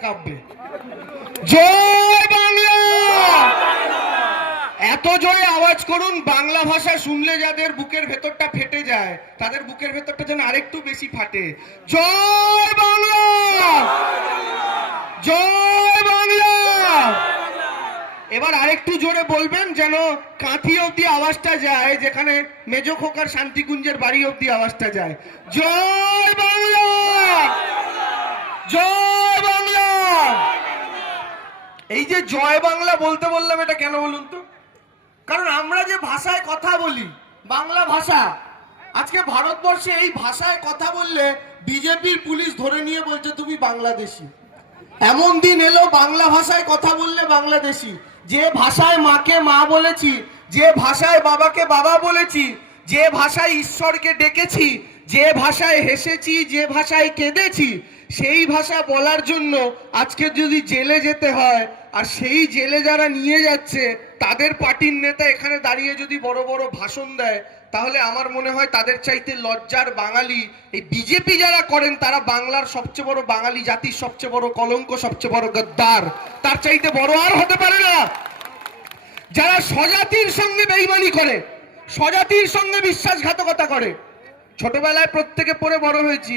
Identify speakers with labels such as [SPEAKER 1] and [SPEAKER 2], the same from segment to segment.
[SPEAKER 1] কাঁপবে। জয় বাংলা! এত জোরে আওয়াজ করুন, বাংলা ভাষা শুনলে যাদের বুকের ভেতরটা ফেটে যায়, তাদের বুকের ভেতরটা যেন আরেকটু বেশি ফাটে। জয় বাংলা! জয় বাংলা! এবার আরেকটু জোরে বলবেন যেন কাঁথি অব্দি আওয়াজটা যায়, যেখানে মেজো খোকার শান্তিকুঞ্জের বাড়ি অব্দি আওয়াজটা যায়। জয় বাংলা! জয় এই যে জয় বাংলা বলতে বললাম এটা কেন বলুন তো? কারণ আমরা যে ভাষায় কথা বলি, বাংলা ভাষা, আজকে ভারতবর্ষে এই ভাষায় কথা বললে বিজেপির পুলিশ ধরে নিয়ে বলছে তুমি বাংলাদেশি। এমন দিন এলো বাংলা ভাষায় কথা বললে বাংলাদেশি। যে ভাষায় মাকে মা বলেছি, যে ভাষায় বাবাকে বাবা বলেছি, যে ভাষায় ঈশ্বরকে ডেকেছি, যে ভাষায় হেসেছি, যে ভাষায় কেঁদেছি, সেই ভাষা বলার জন্য আজকে যদি জেলে যেতে হয় আর সেই জেলে যারা নিয়ে যাচ্ছে, তাদের পার্টির নেতা এখানে দাঁড়িয়ে যদি বড় বড় ভাষণ দেয়, তাহলে আমার মনে হয় তাদের চাইতে লজ্জার বাঙালি, এই বিজেপি যারা করেন, তারা বাংলার সবচেয়ে বড় বাঙালি, জাতির সবচেয়ে বড় কলঙ্ক, সবচেয়ে বড় গদ্দার। তার চাইতে বড় আর হতে পারে না। যারা স্বজাতির সঙ্গে বেইমানি করে, স্বজাতির সঙ্গে বিশ্বাসঘাতকতা করে, ছোটবেলায় প্রত্যেকে পড়ে বড় হয়েছি,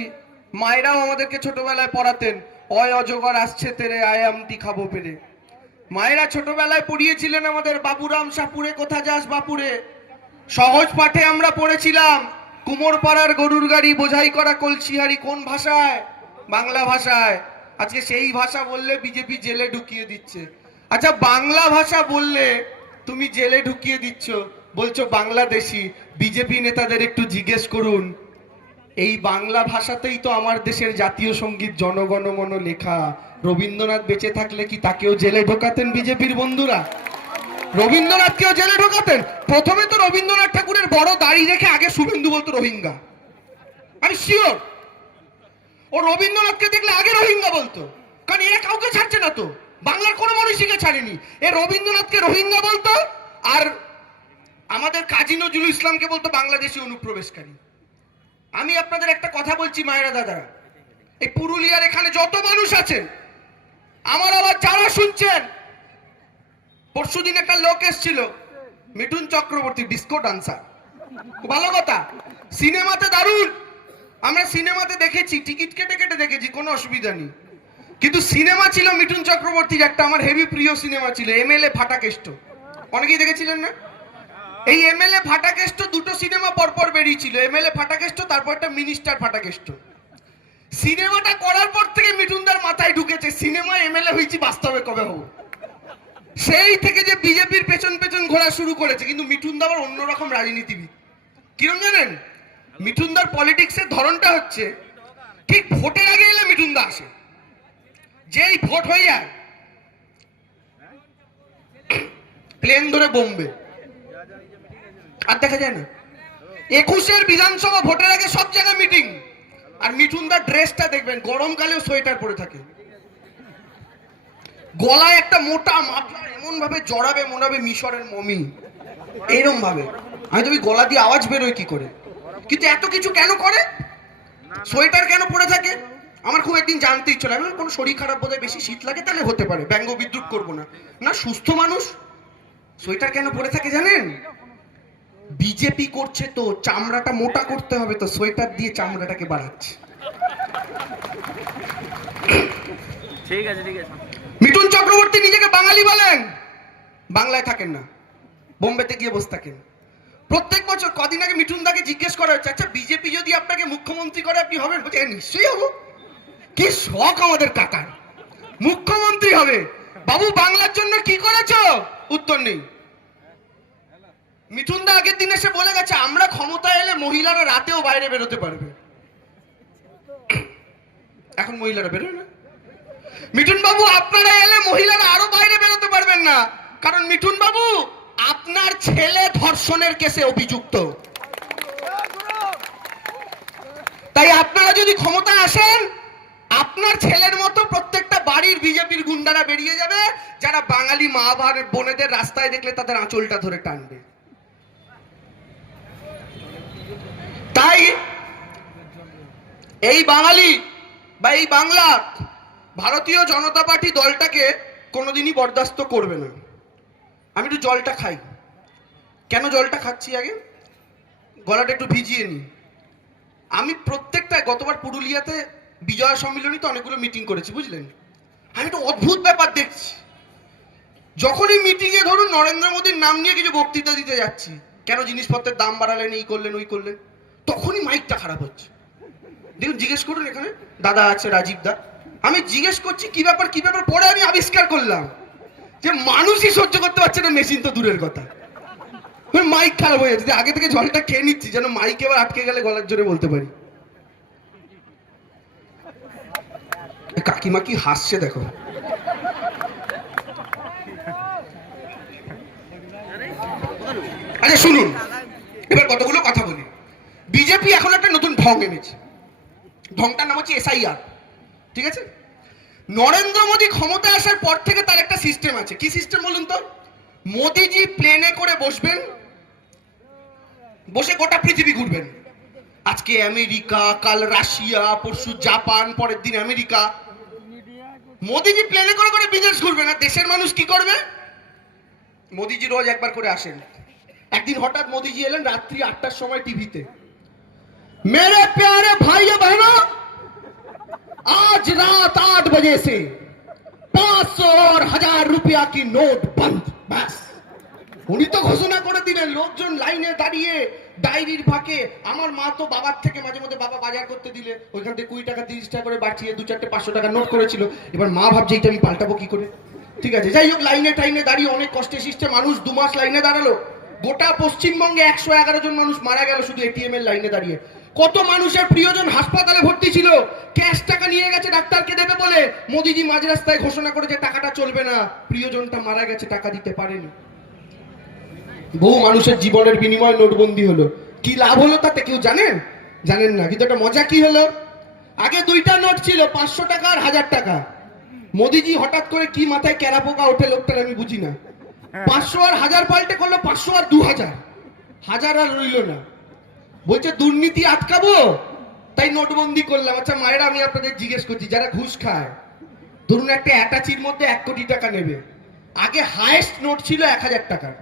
[SPEAKER 1] মায়েরাও আমাদেরকে ছোটবেলায় পড়াতেন, অয় অজগর আসছে তেরে আয়ামটি খাব পেরে। মায়েরা ছোটবেলায় পড়িয়েছিলেন আমাদের বাবুরাম সাপুরে, কোথা যাস বাপুরে? সহজ পাঠে আমরা পড়েছিলাম কুমোর পাড়ার গরুর গাড়ি বোঝাই করা কলসিহারি কোন ভাষায়? বাংলা ভাষায়। আজকে সেই ভাষা বললে বিজেপি জেলে ঢুকিয়ে দিচ্ছে। আচ্ছা বাংলা ভাষা বললে তুমি জেলে ঢুকিয়ে দিচ্ছ, বলছো বাংলাদেশি, বিজেপি নেতাদের একটু জিজ্ঞেস করুন। এই বাংলা ভাষাতেই তো আমার দেশের জাতীয় সংগীত জনগণমন লেখা রবীন্দ্রনাথ বেঁচে থাকলে কি তাকেও জেলে ঢোকাতেন বিজেপির বন্ধুরা? রবীন্দ্রনাথকেও জেলে ঢোকাতেন? প্রথমে তো রবীন্দ্রনাথ ঠাকুরের বড় দাড়ি রেখে আগে শুভেন্দু বলতো রোহিঙ্গা। আমি শিওর ও রবীন্দ্রনাথকে দেখলে আগে রোহিঙ্গা বলতো। কারণ এরা কাউকে ছাড়ছে না তো। বাংলার কোনো মানুষকে ছাড়েনি। এ রবীন্দ্রনাথকে রোহিঙ্গা বলতো আর আমাদের কাজী নজরুল ইসলামকে বলতো বাংলাদেশি অনুপ্রবেশকারী। আমি আপনাদের একটা কথা বলছি, মায়েরা দাদারা। এই পুরুলিয়ার এখানে যত মানুষ আছেন আমার আবার যারা শুনছেন, পরশুদিন একটা লোক এসেছিল, মিঠুন চক্রবর্তী ডিস্কো ডান্সার ভালো কথা। সিনেমাতে দারুণ। আমরা সিনেমাতে দেখেছি, টিকিট কেটে কেটে দেখেছি, কোনো অসুবিধা নেই। কিন্তু সিনেমা ছিল মিঠুন চক্রবর্তীর একটা, আমার হেভি প্রিয় সিনেমা ছিল এমএলএ ফাটাকেষ্ট। অনেকেই দেখেছিলেন না? এই এমএলএ ফাটাকেষ্ট দুটো সিনেমা পরপর বেরিয়েছিল। এমএলএ ফাটাকেষ্ট, তারপর একটা মিনিস্টার ফাটাকেষ্ট। সিনেমাটা করার পর থেকে মিঠুনদার মাথায় ঢুকেছে, সিনেমা এমএলএ হয়েছি, বাস্তবে কবে হব? সেই থেকে যে বিজেপির পেছন পেছন ঘোরা শুরু করেছে, কিন্তু মিঠুনদা আবার অন্যরকম রাজনীতিবিদ। কিরম জানেন? মিঠুনদার পলিটিক্সের ধরনটা হচ্ছে, ঠিক ভোটের আগে এলে মিঠুনদা আসে। যেই ভোট হয়ে যায়, প্লেন ধরে বোম্বে। আর দেখা যায় না। একুশের বিধানসভা ভোটের আগে সব জায়গায় মিটিং আর মিঠুনদার ড্রেসটা দেখবেন, গরমকালেও সোয়েটার পরে থাকে। গলায় একটা মোটা মাফলার এমন ভাবে জড়াবে মোড়াবে মিশরের মমি। এইরকম ভাবে আমি তো ওই গলা দিয়ে আওয়াজ বেরোয় কি করে? কিন্তু এত কিছু কেন করে? সোয়েটার কেন পরে থাকে? আমার খুব একদিন জানতে ইচ্ছে লাগে কোনো শরীর খারাপ বোধহয় বেশি শীত লাগে? তাহলে হতে পারে। ব্যঙ্গ বিদ্যুৎ করব না। না, সুস্থ মানুষ? সোয়েটার কেন পরে থাকে জানেন? বিজেপি করছে তো চামড়াটা মোটা করতে হবে তো সোয়েটার দিয়ে চামড়াটাকে বাড়াচ্ছে
[SPEAKER 2] ঠিক আছে ঠিক আছে।
[SPEAKER 1] মিঠুন চক্রবর্তী নিজেকে বাঙালি বলেন। বাংলায় থাকেন না বোম্বেতে গিয়ে বসে থাকেন। প্রত্যেক বছর কদিন আগে মিঠুন দাকে জিজ্ঞেস করা হচ্ছে আচ্ছা বিজেপি যদি আপনাকে মুখ্যমন্ত্রী করে আপনি হবেন? বলছে "হ্যাঁ, নিশ্চয়ই হব। কি শখ আমাদের কাকার। মুখ্যমন্ত্রী হবে। বাবু বাংলার জন্য কি করেছ? উত্তর নেই। মিঠুন দা আগের দিন এসে বলে গেছে, আমরা ক্ষমতায় এলে মহিলারা রাতেও বাইরে বেরোতে পারবে। এখন মহিলারা বেরোয় না। মিঠুন বাবু, আপনারা এলে মহিলারা আরও বাইরে বেরোতে পারবেন না। কারণ মিঠুন বাবু, আপনার ছেলে ধর্ষণের কেসে অভিযুক্ত। তাই আপনারা যদি ক্ষমতা আসেন, আপনার ছেলের মতো প্রত্যেকটা বাড়ির বিজেপির গুন্ডারা বেরিয়ে যাবে, যারা বাঙালি মা বোনেদের রাস্তায় দেখলে তাদের আঁচলটা ধরে টানবে। তাই এই বাঙালি বা এই বাংলা ভারতীয় জনতা পার্টি দলটাকে কোনোদিনই বরদাস্ত করবে না। আমি একটু জলটা খাই। কেন জলটা খাচ্ছি আগে? গলাটা একটু ভিজিয়ে নিই। আমি প্রত্যেকটা, গতবার পুরুলিয়াতে বিজয়া সম্মিলনীতে অনেকগুলো মিটিং করেছি, বুঝলেন? আমি একটা অদ্ভুত ব্যাপার দেখছি। যখনই মিটিংয়ে ধরুন নরেন্দ্র মোদীর নাম নিয়ে কিছু বক্তৃতা দিতে যাচ্ছি, কেন জিনিসপত্রের দাম বাড়ালেন, এই করলেন, ওই করলেন? তখনই মাইকটা খারাপ হচ্ছে। দেখুন, জিজ্ঞেস করুন এখানে। দাদা আছে, রাজীব দা। আমি জিজ্ঞেস করছি, কি ব্যাপার কি ব্যাপার? পরে আমি আবিষ্কার করলাম যে মানুষই সহ্য করতে পারছে না, মেশিন তো দূরের কথা। মাইক খারাপ হয়ে যাচ্ছে। আগে থেকে জলটা খেয়ে নিচ্ছি, যেন মাইক এবার আটকে গেলে গলার জোরে বলতে পারি। কাকিমা কি হাসছে, দেখো। আচ্ছা শুনুন, এবার কতগুলো কথা বলি। বিজেপি এখন একটা নতুন ঢং এনেছে। ঢংটার নাম হচ্ছে এসআইআর ঠিক আছে? নরেন্দ্র মোদী ক্ষমতায় আসার পর থেকে তার একটা সিস্টেম আছে। কি সিস্টেম বলুন তো? মোদিজি প্লেনে করে বসবেন, বসে গোটা পৃথিবী ঘুরবেন। আজকে আমেরিকা, কাল রাশিয়া, পরশু জাপান, পরের দিন আমেরিকা। মোদিজি প্লেনে করে করে বিদেশ ঘুরবেন। আর দেশের মানুষ কি করবে? মোদিজি রোজ একবার করে আসেন। একদিন হঠাৎ মোদিজি এলেন রাত্রি আটটার সময় টিভিতে मेरे प्यारे भाइयों बहनों आज रात आठ बजे से पांच सौ और हजार रुपया की नोट बंद बस উনি তো ঘোষণা করে দিলেন লোকজন লাইনে দাঁড়িয়ে ডায়েরির ফাঁকে আমার মা তো বাবার থেকে মাঝে মধ্যে বাবা বাজার করতে দিলে ওইখান থেকে কুড়ি টাকা তিরিশ টাকা করে বাড়িয়ে দু চারটে পাঁচশো টাকা নোট করেছিল এবার মা ভাবছে এইটা আমি পাল্টাবো কি করে ঠিক আছে যাই হোক লাইনে টাইনে দাঁড়িয়ে অনেক কষ্টে সৃষ্টে মানুষ দু মাস লাইনে দাঁড়ালো গোটা পশ্চিমবঙ্গে একশো এগারো জন মানুষ মারা গেল শুধু এটিএম এর লাইনে দাঁড়িয়ে কত মানুষের প্রিয়জন হাসপাতালে ভর্তি ছিল? ক্যাশ টাকা নিয়ে গেছে ডাক্তারকে দেবে বলে। মোদিজি মাঝ রাস্তায় ঘোষণা করেছে টাকাটা চলবে না। প্রিয়জনটা মারা গেছে টাকা দিতে পারেনি। বহু মানুষের জীবনের বিনিময়ে নোটবন্দি হলো। কি লাভ হলো তাতে কেউ জানেন? জানেন না কিন্তু একটা মজা কি হলো? আগে দুইটা নোট ছিল পাঁচশো টাকা আর হাজার টাকা। মোদিজি হঠাৎ করে কি মাথায় ক্যারা পোকা ওঠে লোকটার আমি বুঝি না। পাঁচশো আর হাজার পাল্টে করল পাঁচশো আর দু হাজার। হাজার আর রইল না। বলছে, দুর্নীতি আটকাবো? তাই নোটবন্দি করলাম। আচ্ছা মায়েরা, আমি আপনাদের জিজ্ঞেস করছি, যারা ঘুষ খায়, ধরুন একটা অ্যাটাচির মধ্যে এক কোটি টাকা নেবে। আগে হায়েস্ট নোট ছিল এক হাজার টাকার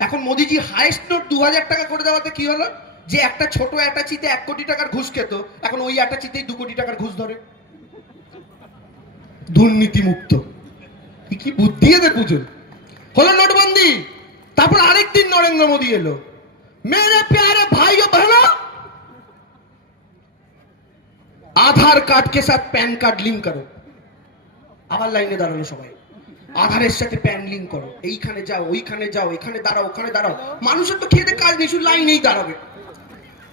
[SPEAKER 1] এখন মোদিজি হায়েস্ট নোট দু হাজার টাকা করে দেওয়াতে কি হলো? যে একটা ছোট অ্যাটাচিতে এক কোটি টাকার ঘুষ খেত, এখন ওই অ্যাটাচিতেই দু কোটি টাকার ঘুষ ধরে। দুর্নীতি মুক্ত কি বুদ্ধি এদের পুজোর হলো নোটবন্দি। তারপর আরেকদিন নরেন্দ্র মোদী এলো। মেরে প্যারে ভাই ও बहनों আধার কার্ড কে সাথ প্যান কার্ড লিঙ্ক করো আবার লাইনে দাঁড়ানো সবাই আধারের সাথে প্যান লিঙ্ক করো এইখানে যাও ওইখানে যাও এখানে দাঁড়াও ওখানে দাঁড়াও মানুষের তো খেতে কাজ নেই শুধু লাইনেই দাঁড়াবে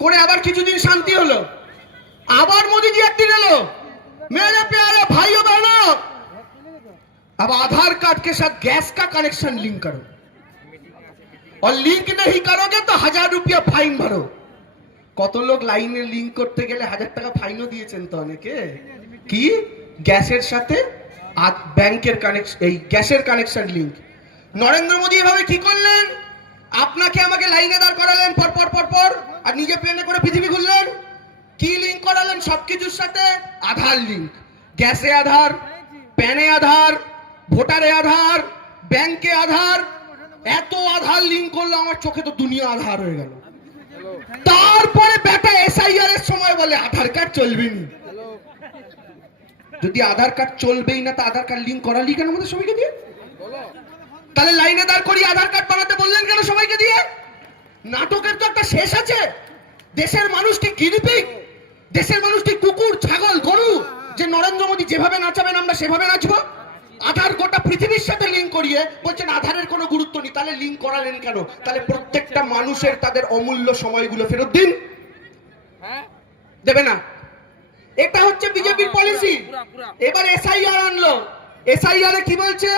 [SPEAKER 1] করে আবার কিছুদিন শান্তি হলো আবার মোদিজি একদিন এলো মেরে प्यारे भाइयों बहनों अब आधार कार्ड के साथ गैस का कनेक्शन लिंक करो और लिंक नहीं करोगे तो हजार रुपया फाइन भरो কত লোক লাইনে লিংক করতে গেলে হাজার টাকা ফাইনও দিয়েছেন তো অনেকে কি গ্যাসের সাথে আর ব্যাংকের কানেকশন এই গ্যাসের কানেকশন লিংক নরেন্দ্র মোদী এভাবে কি করলেন আপনাকে আমাকে লাইনে দাঁড় করালেন পর পর পর পর আর নিজে প্লেনে করে পৃথিবী ঘুরলেন কি লিংক করালেন সবকিছুর সাথে আধার লিংক গ্যাসে আধার প্যানে আধার ভোটারে আধার ব্যাংকে আধার এত আধার লিঙ্ক করল, আমার চোখে তো দুনিয়া আধার হয়ে গেল। তারপরে বেটা এসআইআর এর সময় বলে, আধার কার্ড চলবে না যদি আধার কার্ড চলবেই না, তা আধার কার্ড লিংক করালি কেন আমাদের সবাইকে দিয়ে? তাহলে লাইনে দাঁড় করিয়ে আধার কার্ড বানাতে বললেন কেন সবাইকে দিয়ে? নাটকের তো একটা শেষ আছে। দেশের মানুষ কি গিরিপিক? দেশের মানুষ কি কুকুর, ছাগল, গরু? যে নরেন্দ্র মোদী যেভাবে নাচাবেন, আমরা সেভাবে নাচবো? আধার গোটা পৃথিবীর সাথে লিঙ্ক করিয়ে বলছেন আধারের কোনো গুরুত্ব নেই। তাহলে লিঙ্ক করালেন কেন? তাহলে প্রত্যেকটা মানুষের তাদের অমূল্য সময়গুলো ফেরত দিন। দেবে না? এটা হচ্ছে বিজেপির পলিসি এবার এসআইআর আনলো। এসআইআর এ কি বলছে?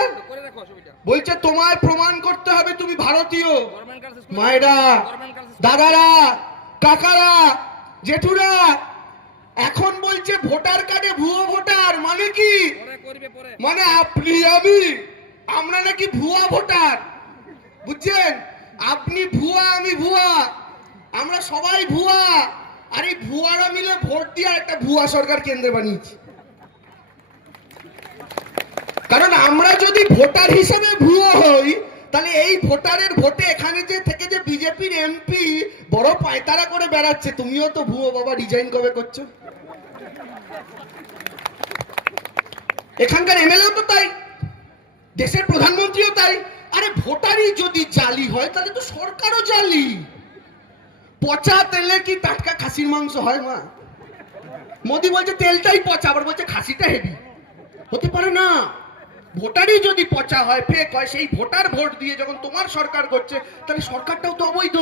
[SPEAKER 1] বলছে তোমায় প্রমাণ করতে হবে তুমি ভারতীয়। মায়েরা দাদারা কাকারা জেঠুরা এখন বলছে ভোটার কার্ডে ভুয়ো ভোটার মানে কি? মানে আপনি আমি, আমরা নাকি ভুয়া ভোটার, বুঝছেন? আপনি ভুয়া, আমি ভুয়া, আমরা সবাই ভুয়া। আর এই ভুয়ারা মিলে ভোট দিয়ে একটা ভুয়া সরকার কেন্দ্রে বানিয়েছি। কারণ আমরা যদি ভোটার হিসেবে ভুয়ো হই, তাহলে এই ভোটারের ভোটে এখানে যে থেকে যে বিজেপির এমপি বড় পায়তারা করে বেড়াচ্ছে, তুমিও তো ভুয়ো বাবা রিজাইন কবে করছ? এখানকার এমএলএও তো তাই, দেশের প্রধানমন্ত্রীও তাই। আরে ভোটারই যদি জালি হয়, তাহলে তো সরকারও জালি। পচা তেলে কি টাটকা খাসির মাংস হয়, মা? মোদি বলছে তেলটাই পচা, আবার বলছে খাসিটা হেভি হতে পারে না। ভোটারই যদি পচা হয় ফেক হয়, সেই ভোটার ভোট দিয়ে যখন তোমার সরকার করছে, তাহলে সরকারটাও তো অবৈধ।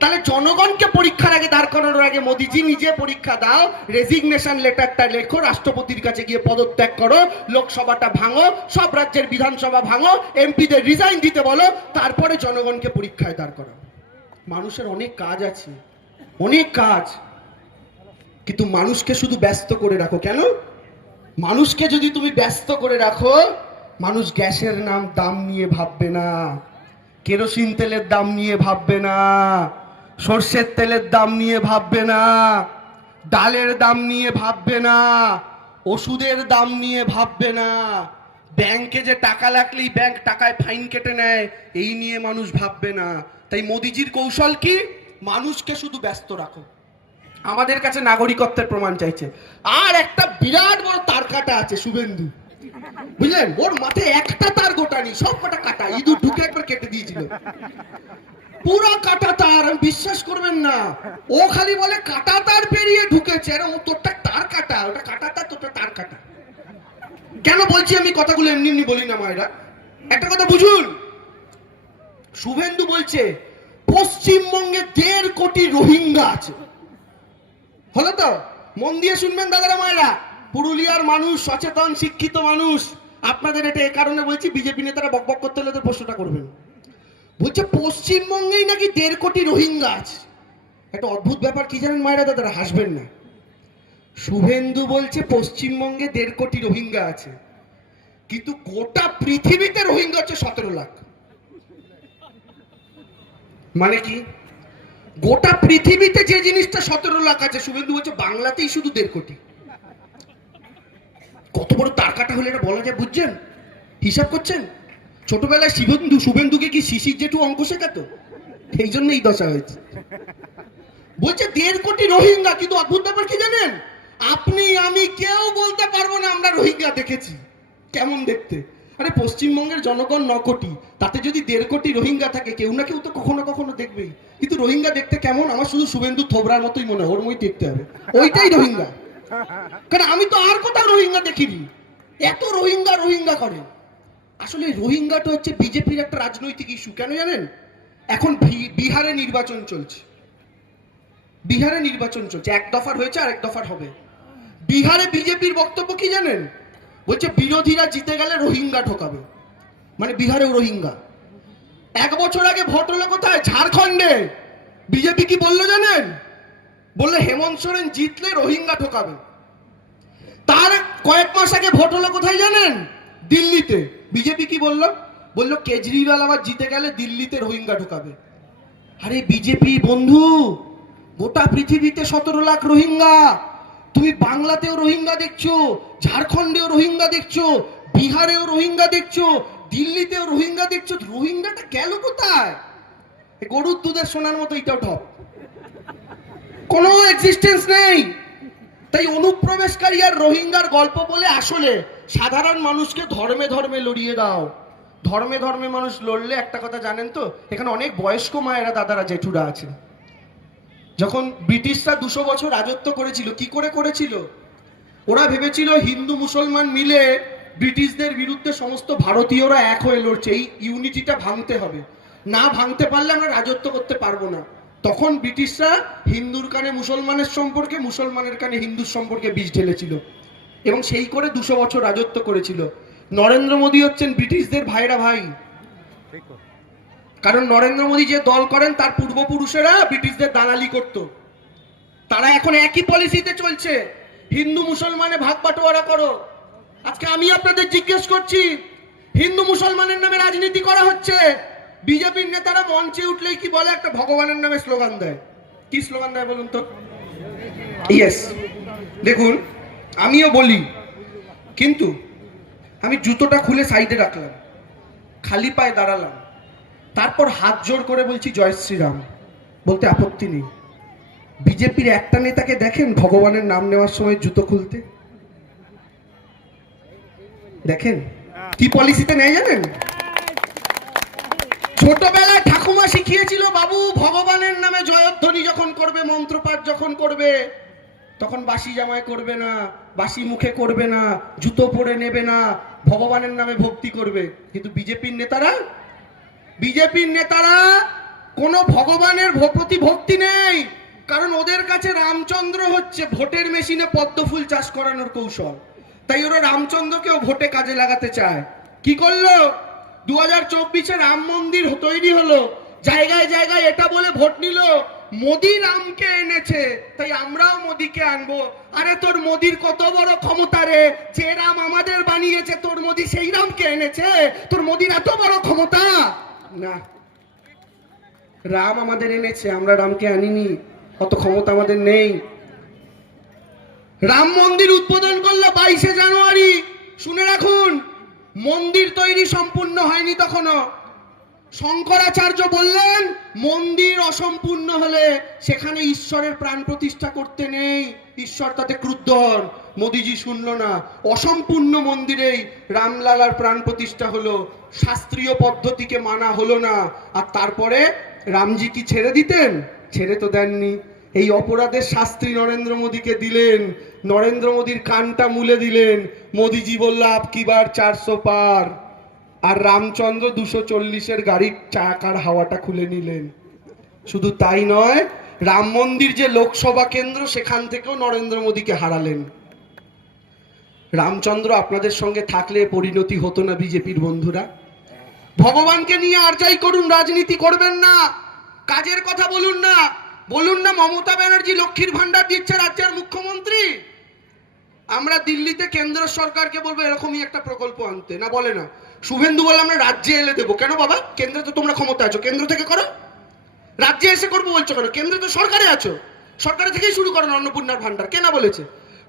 [SPEAKER 1] তাহলে জনগণকে পরীক্ষার আগে দাঁড় করানোর আগে মোদিজি নিজে পরীক্ষা দাও রেজিগনেশন লেটারটা লেখো, রাষ্ট্রপতির কাছে গিয়ে পদত্যাগ করো, লোকসভাটা ভাঙো, সব রাজ্যের বিধানসভা ভাঙো, এমপিদের রিজাইন দিতে বলো, তারপরে জনগণকে পরীক্ষায় দাঁড় করো মানুষের অনেক কাজ আছে, অনেক কাজ, কিন্তু মানুষকে শুধু ব্যস্ত করে রাখো কেন? মানুষকে যদি তুমি ব্যস্ত করে রাখো, মানুষ গ্যাসের নাম দাম নিয়ে ভাববে না, কেরোসিন তেলের দাম নিয়ে ভাববে না। সর্ষের তেলের দাম নিয়ে ভাববে না, ডালের দাম নিয়ে ভাববে না, ওষুধের দাম নিয়ে ভাববে না। ব্যাংকে যে টাকা লাগলেই ব্যাংক টাকায় ফাইন কেটে নেয়, এই নিয়ে মানুষ ভাববে না। তাই মোদিজির কৌশল কি? মানুষকে শুধু ব্যস্ত রাখো। আমাদের কাছে নাগরিকত্বের প্রমাণ চাইছে। আর একটা বিরাট বড় তার কাটা আছে, শুভেন্দু। বুঝলেন? ওর মাথায় একটা তার গোটা নেই, সব কটা কাটা। ইঁদুর ঢুকে একবার কেটে দিয়েছিল। পুরো কাটা তার আমি বিশ্বাস করবেন না। ও খালি বলে, কাটা তার পেরিয়ে ঢুকেছে। আরে ও তোরটা তার কাটা, ওটা কাটা তার, তোরটা তার কাটা। কেন বলছি আমি কথাগুলো এমনি এমনি বলি না মায়েরা? একটা কথা বুঝুন। শুভেন্দু বলছে, পশ্চিমবঙ্গে দেড় কোটি রোহিঙ্গা আছে। হলো তো? মন দিয়ে শুনবেন দাদারা মায়েরা। পুরুলিয়ার মানুষ, সচেতন, শিক্ষিত মানুষ। আপনাদের এটা এ কারণে বলছি, বিজেপি নেতারা বকবক করতে হলে তো প্রশ্নটা করবেন। বলছে, পশ্চিমবঙ্গেই নাকি দেড় কোটি রোহিঙ্গা আছে? একটা অদ্ভুত ব্যাপার, কি জানেন মায়েরা, দাদারা, হাসবেন না। শুভেন্দু বলছে, পশ্চিমবঙ্গে দেড় কোটি রোহিঙ্গা আছে, কিন্তু গোটা পৃথিবীতে রোহিঙ্গা হচ্ছে সতেরো লাখ। মানে কি? গোটা পৃথিবীতে যে জিনিসটা সতেরো লাখ আছে, শুভেন্দু বলছে, বাংলাতেই শুধু দেড় কোটি। কত বড় তার কাটা হলে এটা বলা যায়, বুঝছেন? হিসাব করছেন? ছোটবেলায় শিবেন্দু, শুভেন্দুকে কি শিশির জেঠু অঙ্ক শেখাতো? এই জন্য এই দশা হয়েছে। বলছে, দেড় কোটি রোহিঙ্গা, কিন্তু অদ্ভুত ব্যাপার কি জানেন? আপনি, আমি কেউ বলতে পারব না, আমরা রোহিঙ্গা দেখেছি। কেমন দেখতে? আরে, পশ্চিমবঙ্গের জনগণ ন কোটি, তাতে যদি দেড় কোটি রোহিঙ্গা থাকে, কেউ না কেউ তো কখনো কখনো দেখবেই। কিন্তু রোহিঙ্গা দেখতে কেমন? আমার শুধু শুভেন্দু থোবরার মতোই মনে হয়, ওর দেখতে হবে। ওইটাই রোহিঙ্গা। কারণ আমি তো আর কোথাও রোহিঙ্গা দেখিনি। এত রোহিঙ্গা রোহিঙ্গা করে। আসলে রোহিঙ্গাটা হচ্ছে বিজেপির একটা রাজনৈতিক ইস্যু কেন জানেন? এখন বিহারে নির্বাচন চলছে। বিহারে নির্বাচন চলছে, এক দফার হয়েছে আর এক দফার হবে। বিহারে বিজেপির বক্তব্য কি জানেন? বলছে বিরোধীরা জিতে গেলে রোহিঙ্গা ঢোকাবে মানে বিহারেও রোহিঙ্গা। এক বছর আগে ভোট হলো কোথায়? ঝাড়খণ্ডে। বিজেপি কি বলল জানেন? বললে হেমন্ত সোরেন জিতলে রোহিঙ্গা ঢোকাবে তার কয়েক মাস আগে ভোট হলো কোথায় জানেন? দিল্লিতে, বিজেপি কি বলল? বলল, কেজরিওয়াল আবার জিতে গেলে দিল্লিতে রোহিঙ্গা ঢোকাবে। আরে বিজেপি, বন্ধু, গোটা পৃথিবীতে সতেরো লাখ রোহিঙ্গা। তুমি বাংলাতেও রোহিঙ্গা দেখছ, ঝাড়খণ্ডেও রোহিঙ্গা দেখছ, বিহারেও রোহিঙ্গা দেখছ, দিল্লিতেও রোহিঙ্গা দেখছ রোহিঙ্গাটা গেল কোথায়? গরুর দুধের সোনার মতো এটাও ঢপ কোনো এক্সিস্টেন্স নেই। তাই অনুপ্রবেশকারী আর রোহিঙ্গার গল্প বলে আসলে সাধারণ মানুষকে ধর্মে ধর্মে লড়িয়ে দাও। ধর্মে ধর্মে মানুষ লড়লে একটা কথা জানেন তো, এখানে অনেক বয়স্ক মায়েরা, দাদারা, জেঠুরা আছে যখন ব্রিটিশরা দুশো বছর রাজত্ব করেছিল, কি করে করেছিল? ওরা ভেবেছিল হিন্দু মুসলমান মিলে ব্রিটিশদের বিরুদ্ধে সমস্ত ভারতীয়রা এক হয়ে লড়ছে, এই ইউনিটিটা ভাঙতে হবে। না ভাঙতে পারলে আমরা রাজত্ব করতে পারব না। তখন ব্রিটিশরা হিন্দুর কানে মুসলমানের সম্পর্কে, মুসলমানের কানে হিন্দুর সম্পর্কে বিষ ঢেলেছিল। এবং সেই করে দুশো বছর রাজত্ব করেছিল। নরেন্দ্র মোদী হচ্ছেন ব্রিটিশদের ভাইরা ভাই। কারণ নরেন্দ্র মোদী যে দল করেন, তার পূর্বপুরুষেরা ব্রিটিশদের দালালি করত। তারা এখন একই পলিসিতে চলছে। হিন্দু মুসলমানে ভাগ বাটোয়ারা করো। আজকে আমি আপনাদের জিজ্ঞেস করছি, হিন্দু মুসলমানের নামে রাজনীতি করা হচ্ছে? বিজেপির নেতারা মঞ্চে উঠলেই কি বলে একটা ভগবানের নামে স্লোগান দেয়? কি স্লোগান দেয় বলুন তো? ইয়েস দেখুন আমিও বলি, কিন্তু আমি জুতোটা খুলে সাইডে রাখলাম, খালি পায়ে দাঁড়ালাম। তারপর হাত জোর করে বলছি, জয় শ্রীরাম। বলতে আপত্তি নেই। বিজেপির একটা নেতাকে দেখেন ভগবানের নাম নেওয়ার সময় জুতো খুলতে? দেখেন? কি পলিসিতে নেয় জানেন? ছোটবেলায় ঠাকুমা শিখিয়েছিল, বাবু, ভগবানের নামে জয়ধ্বনি যখন করবে, মন্ত্রপাঠ যখন করবে তখন বাসি জামায় করবে না বাসি মুখে করবে না, জুতো পরে নেবে না, ভগবানের নামে ভক্তি করবে। কিন্তু বিজেপির নেতারা? বিজেপির নেতারা কোনো ভগবানের প্রতি ভক্তি নেই। কারণ ওদের কাছে রামচন্দ্র হচ্ছে ভোটের মেশিনে পদ্মফুল চাষ করানোর কৌশল। তাই ওরা রামচন্দ্রকেও ভোটে কাজে লাগাতে চায়। কি করল? দু হাজার চব্বিশে রাম মন্দির তৈরি হলো। জায়গায় জায়গায় এটা বলে ভোট নিল। মোদি রামকে এনেছে, তাই আমরাও মোদিকে আনব। আরে তোর মোদির কত বড় ক্ষমতা রে? যে রাম আমাদের বানিয়েছে, তোর মোদি সেই রামকে এনেছে? তোর মোদির এত বড় ক্ষমতা? না। রাম আমাদের এনেছে, আমরা রামকে আনিনি। অত ক্ষমতা আমাদের নেই। রাম মন্দির উদ্বোধন করল বাইশে জানুয়ারি। শুনে রাখুন, মন্দির তৈরি সম্পূর্ণ হয়নি তখনও। শঙ্করাচার্য বললেন, মন্দির অসম্পূর্ণ হলে সেখানে ঈশ্বরের প্রাণ প্রতিষ্ঠা করতে নেই। ঈশ্বর তাতে ক্রুদ্ধ হন। মোদিজি শুনল না। অসম্পূর্ণ মন্দিরেই রামলালার প্রাণ প্রতিষ্ঠা হলো। শাস্ত্রীয় পদ্ধতিকে মানা হলো না। আর তারপরে রামজি কি ছেড়ে দিতেন? ছেড়ে তো দেননি। এই অপরাধের শাস্ত্রী নরেন্দ্র মোদীকে দিলেন। নরেন্দ্র মোদীর কানটা মুলে দিলেন। মোদিজি বলল, আপ কি বার চারশো পার? আর রামচন্দ্র দুশো চল্লিশের গাড়ির চাকার হাওয়াটা খুলে নিলেন। শুধু তাই নয়, রাম মন্দির যে লোকসভা কেন্দ্র, সেখান থেকেও নরেন্দ্র মোদীকে হারালেন। রামচন্দ্র আপনাদের সঙ্গে থাকলে পরিণতি হতো না বিজেপির বন্ধুরা। ভগবানকে নিয়ে আর যাই করুন, রাজনীতি করবেন না। কাজের কথা বলুন না। বলুন না, মমতা ব্যানার্জি লক্ষ্মীর ভান্ডার দিচ্ছে রাজ্যের মুখ্যমন্ত্রী। আমরা দিল্লিতে কেন্দ্র সরকারকে বলব, এরকমই একটা প্রকল্প আনতে। না, বলে না। শুভেন্দু বলে আমরা রাজ্যে এলে দেবো। কেন বাবা? কেন্দ্রে তো তোমরা ক্ষমতা আছো। কেন্দ্র থেকে করো। রাজ্যে এসে করব বলছো কেন? কেন্দ্রে তো সরকারে আছো। সরকারে থেকেই শুরু করেন অন্নপূর্ণার ভান্ডার কেনা বলেছে?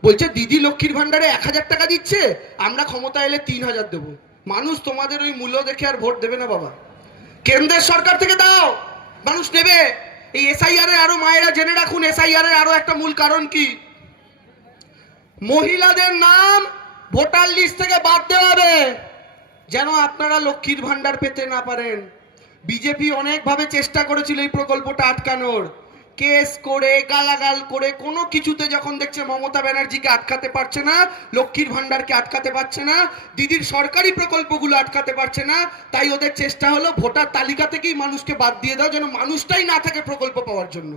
[SPEAKER 1] বলছে, দিদি লক্ষ্মীর ভান্ডারে এক হাজার টাকা দিচ্ছে, আমরা ক্ষমতা এলে তিন হাজার দেবো। মানুষ তোমাদের ওই মূল্য দেখে আর ভোট দেবে না বাবা। কেন্দ্রের সরকার থেকে দাও। মানুষ নেবে। এই এসআইআর এর আরও মায়েরা জেনে রাখুন এসআইআর এর আরও একটা মূল কারণ কি? মহিলাদের নাম ভোটার লিস্ট থেকে বাদ দেওয়া হবে। যেন আপনারা লক্ষ্মীর ভান্ডার পেতে না পারেন। বিজেপি অনেকভাবে চেষ্টা করেছিল এই প্রকল্পটা আটকানোর। কেস করে, গালাগাল করে, কোনো কিছুতে যখন দেখছে মমতা ব্যানার্জিকে আটকাতে পারছে না, লক্ষ্মীর ভান্ডারকে আটকাতে পারছে না, দিদির সরকারি প্রকল্পগুলো আটকাতে পারছে না, তাই ওদের চেষ্টা হলো ভোটার তালিকা থেকেই মানুষকে বাদ দিয়ে দাও যেন মানুষটাই না থাকে প্রকল্প পাওয়ার জন্য।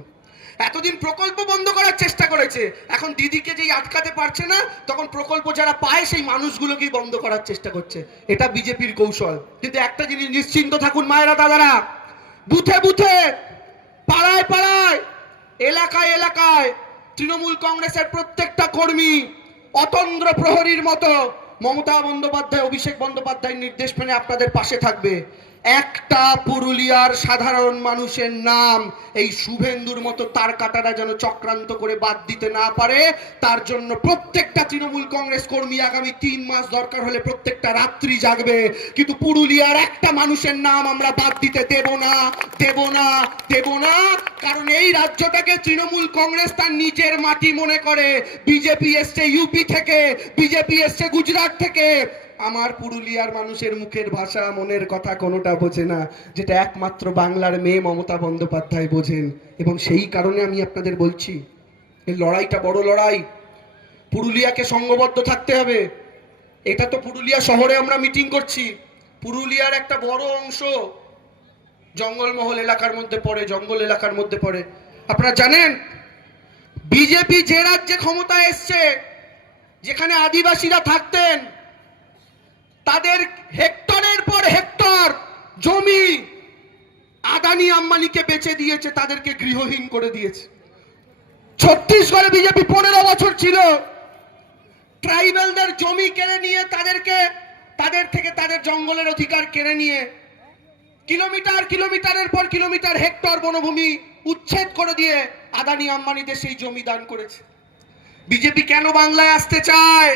[SPEAKER 1] এতদিন প্রকল্প বন্ধ করার চেষ্টা করেছে। এখন দিদিকে যেই আটকাতে পারছে না, তখন প্রকল্প যারা পায় সেই মানুষগুলোকেই বন্ধ করার চেষ্টা করছে। এটা বিজেপির কৌশল। কিন্তু একটা জিনিস নিশ্চিন্ত থাকুন মায়েরা, দাদারা। বুথে বুথে, পাড়ায় পাড়ায়, এলাকায় এলাকায় তৃণমূল কংগ্রেসের প্রত্যেকটা কর্মী অতন্দ্র প্রহরীর মতো মমতা বন্দ্যোপাধ্যায়, অভিষেক বন্দ্যোপাধ্যায়ের নির্দেশ মেনে আপনাদের পাশে থাকবে। একটা পুরুলিয়ার সাধারণ মানুষের নাম এই শুভেন্দুর মতো তার কাটারা যেন চক্রান্ত করে বাদ দিতে না পারে, তার জন্য প্রত্যেকটা তৃণমূল কংগ্রেস কর্মী আগামী তিন মাস দরকার হলে প্রত্যেকটা রাত্রি জাগবে। কিন্তু পুরুলিয়ার একটা মানুষের নাম আমরা বাদ দিতে দেব না দেব না দেব না। কারণ এই রাজ্যটাকে তৃণমূল কংগ্রেস তার নিজের মাটি মনে করে। বিজেপি এসছে ইউপি থেকে, বিজেপি এসছে গুজরাট থেকে। আমার পুরুলিয়ার মানুষের মুখের ভাষা, মনের কথা কোনোটা বোঝে না, যেটা একমাত্র বাংলার মেয়ে মমতা বন্দ্যোপাধ্যায় বোঝেন। এবং সেই কারণে আমি আপনাদের বলছি, এই লড়াইটা বড় লড়াই। পুরুলিয়াকে সঙ্গবদ্ধ থাকতে হবে। এটা তো পুরুলিয়া শহরে আমরা মিটিং করছি। পুরুলিয়ার একটা বড় অংশ জঙ্গলমহল এলাকার মধ্যে পড়ে, জঙ্গল এলাকার মধ্যে পড়ে। আপনারা জানেন, বিজেপি যে রাজ্যে ক্ষমতায় এসছে, যেখানে আদিবাসীরা থাকতেন তাদের হেক্টরের পর হেক্টর জমি আদানি আম্বানিকে বেচে দিয়েছে, তাদেরকে গৃহহীন করে দিয়েছে। ছত্তিশগড়ে বিজেপি পনেরো বছর ছিল। ট্রাইবেলদের জমি কেড়ে নিয়ে তাদেরকে, তাদের থেকে তাদের জঙ্গলের অধিকার কেড়ে নিয়ে কিলোমিটার কিলোমিটারের পর কিলোমিটার হেক্টর বনভূমি উচ্ছেদ করে দিয়ে আদানি আম্বানিদের সেই জমি দান করেছে। বিজেপি কেন বাংলায় আসতে চায়?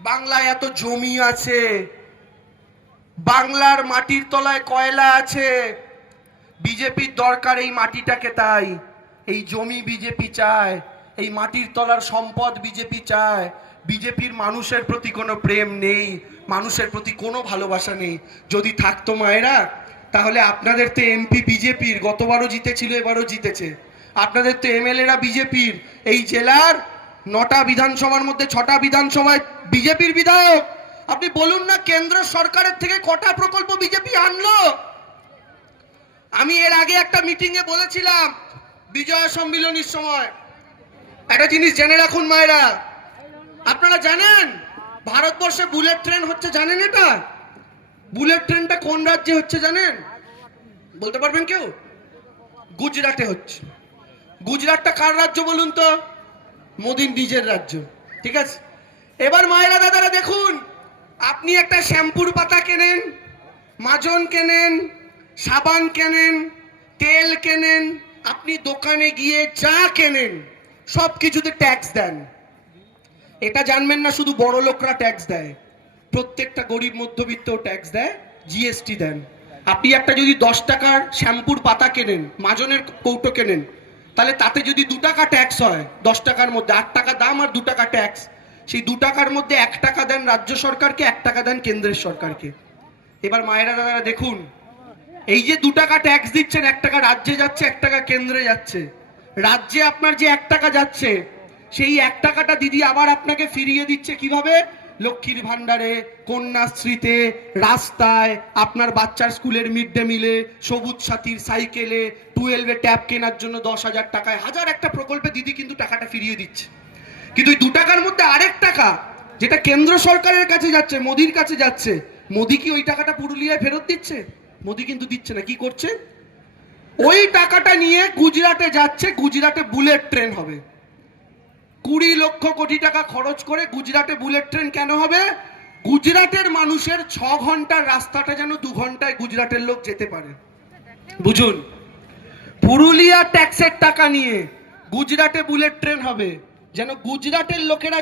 [SPEAKER 1] বাংলায় এত জমি আছে। বাংলার মাটির তলায় কয়লা আছে। বিজেপির দরকার এই মাটিটাকে তাই। এই জমি বিজেপি চায়, এই মাটির তলার সম্পদ বিজেপি চায়। বিজেপির মানুষের প্রতি কোনো প্রেম নেই, মানুষের প্রতি কোনো ভালোবাসা নেই। যদি থাকতো মায়েরা, তাহলে আপনাদের তো এমপি বিজেপির, গতবারও জিতেছিল, এবারও জিতেছে। আপনাদের তো এমএলএরা বিজেপির, এই জেলার নটা বিধানসভার মধ্যে, ছটা বিধানসভায় বিজেপির বিধায়ক। আপনি বলুন না কেন্দ্র সরকারের থেকে কটা প্রকল্প বিজেপি আনলো? আমি এর আগে একটা মিটিং এ বলেছিলাম বিজয় সম্মিলনীর সময়। একটা জিনিস জেনে রাখুন মায়েরা। আপনারা জানেন? ভারতবর্ষে বুলেট ট্রেন হচ্ছে, জানেন এটা? বুলেট ট্রেনটা কোন রাজ্যে হচ্ছে জানেন? বলতে পারবেন কেউ? গুজরাটে হচ্ছে। গুজরাটটা কার রাজ্য বলুন তো? মোদির নিজের রাজ্য, ঠিক আছে? এবার মায়েরা দাদারা দেখুন, আপনি একটা শ্যাম্পুর পাতা কেনেন, মাজন কেনেন, সাবান কেনেন, তেল কেনেন, আপনি দোকানে গিয়ে যা কেনেন, সব কিছুতে ট্যাক্স দেন। এটা জানবেন না, শুধু বড় লোকরা ট্যাক্স দেয়। প্রত্যেকটা গরিব মধ্যবিত্তও ট্যাক্স দেয় জিএসটি দেন। আপনি একটা যদি দশ টাকার শ্যাম্পুর পাতা কেনেন, মাজনের কৌটো কেনেন তাহলে তাতে যদি দু টাকা ট্যাক্স হয়, দশ টাকার মধ্যে, আট টাকা দাম আর দু টাকা ট্যাক্স সেই দু টাকার মধ্যে এক টাকা দেন রাজ্য সরকারকে, এক টাকা দেন কেন্দ্রের সরকারকে। এবার মায়েরা দাদারা দেখুন, এই যে দু টাকা ট্যাক্স দিচ্ছেন, এক টাকা রাজ্যে যাচ্ছে, এক টাকা কেন্দ্রে যাচ্ছে। রাজ্যে আপনার যে এক টাকা যাচ্ছে, সেই এক টাকাটা দিদি আবার আপনাকে ফিরিয়ে দিচ্ছে কীভাবে? লক্ষ্মীর ভান্ডারে কন্যাশ্রীতে, রাস্তায়, আপনার বাচ্চার স্কুলের মিড ডে মিলে, সবুজ সাথীর সাইকেলে, টুয়েলভে ট্যাব কেনার জন্য দশ হাজার টাকায়, হাজার একটা প্রকল্পে দিদি কিন্তু টাকাটা ফিরিয়ে দিচ্ছে। কিন্তু ওই দু টাকার মধ্যে আরেক টাকা, যেটা কেন্দ্র সরকারের কাছে যাচ্ছে, মোদির কাছে যাচ্ছে, মোদি কি ওই টাকাটা পুরুলিয়ায় ফেরত দিচ্ছে? মোদি কিন্তু দিচ্ছে না, কি করছে? ওই টাকাটা নিয়ে গুজরাটে যাচ্ছে, গুজরাটে বুলেট ট্রেন হবে। কুড়ি লক্ষ কোটি টাকা খরচ করে গুজরাটে বুলেট ট্রেন কেন হবে? গুজরাটের মানুষের ছ ঘণ্টার রাস্তাটা যেন দু ঘন্টায় গুজরাটের লোক যেতে পারে। বুঝুন, পুরুলিয়া ট্যাক্সের টাকা নিয়ে গুজরাটে বুলেট ট্রেন হবে। যেন গুজরাটের লোকেরা